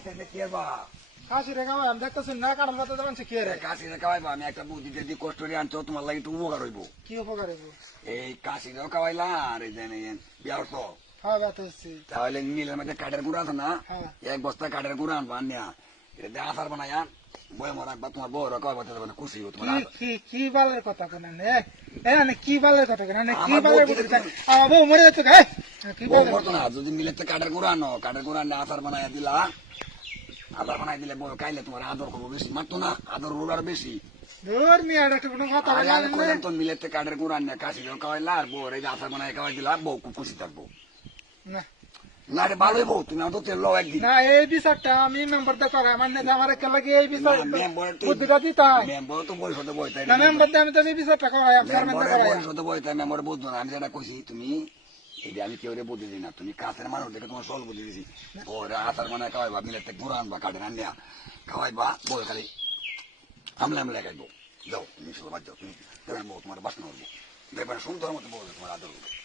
কি বা কাশি রেখা আমি দেখতেছি না কারণ কথা যেমন কি রে কাশি খাওয়াইবা আমি একটা বুদ্ধি যদি কষ্ট করে আনছো তোমার লাগে একটু উপকার হইব কি উপকার হইব এই কাশি খাওয়াইলা আর এই বিয়ার তো হ্যাঁ বাতাসি তাহলে মিলের মধ্যে কাঠের গুঁড়া আছে না হ্যাঁ এক বস্তা কাঠের গুঁড়া আনবা আনিয়া এটা আচার বানাইয়া বয়ে মরাকবা তোমার বউরা খাওয়াইবা খুশি হইব তোমার কি বালের কথা কোন কি বালের কথা কোন কি আমার বালের বউ কথা আমার বউ মরে যাচ্ছে গায়ে কি বউ বালের মরতো না যদি মিলেতে কাঠের গুঁড়া আনো কাঠের গুঁড়া আনে আচার বানাইয়া দিলা আচার বানাই দিলে বউ খাইলে তোমার আদর করবো বেশি মারতো না আদর রোগার বেশি দূর মিয়া একটা কোনো কথা আরে আমি বললাম কইলাম তো মিলেতে কাঠের গুঁড়া আনে কাশি খাওয়াইলা আর বউ এই যে আচার বানাই খাওয়াই দিলা বউ খুব খুশি থাকবো না না রে ভালোই বউ তুমি আমার তো তেল লও একদিন না এই বিচারটা আমি মেম্বার দা করা আমার নেতা আমার একটা লাগে এই বিচার মেম্বার বুদ্ধিটা দিতাম মেম্বার তো পরিষদে বইতাই না মেম্বার দা আমি তো এই বিচারটা করাই আপনার মেম্বার মেম্বারে করাই পরিষদে বইতাই মেম্বার বুঝতো না আমি যেটা কইছি তুমি এই যে আমি কেউ বুদ্ধি দিই না তুমি কাছের মানুষ দেখে তোমার সল বুদ্ধি দিছি ওরা আচার মানে খাওয়াইবা মিলেতে গুঁড়া আনবা কাঠের আনিয়া খাওয়াইবা বই খালি আমলে আমলে খাইবো যাও তুমি সবাই যাও তুমি দেখবেন বউ তোমার বাসনা হবো দেখবেন সুন্দর মতো বউ তোমার আদর হবে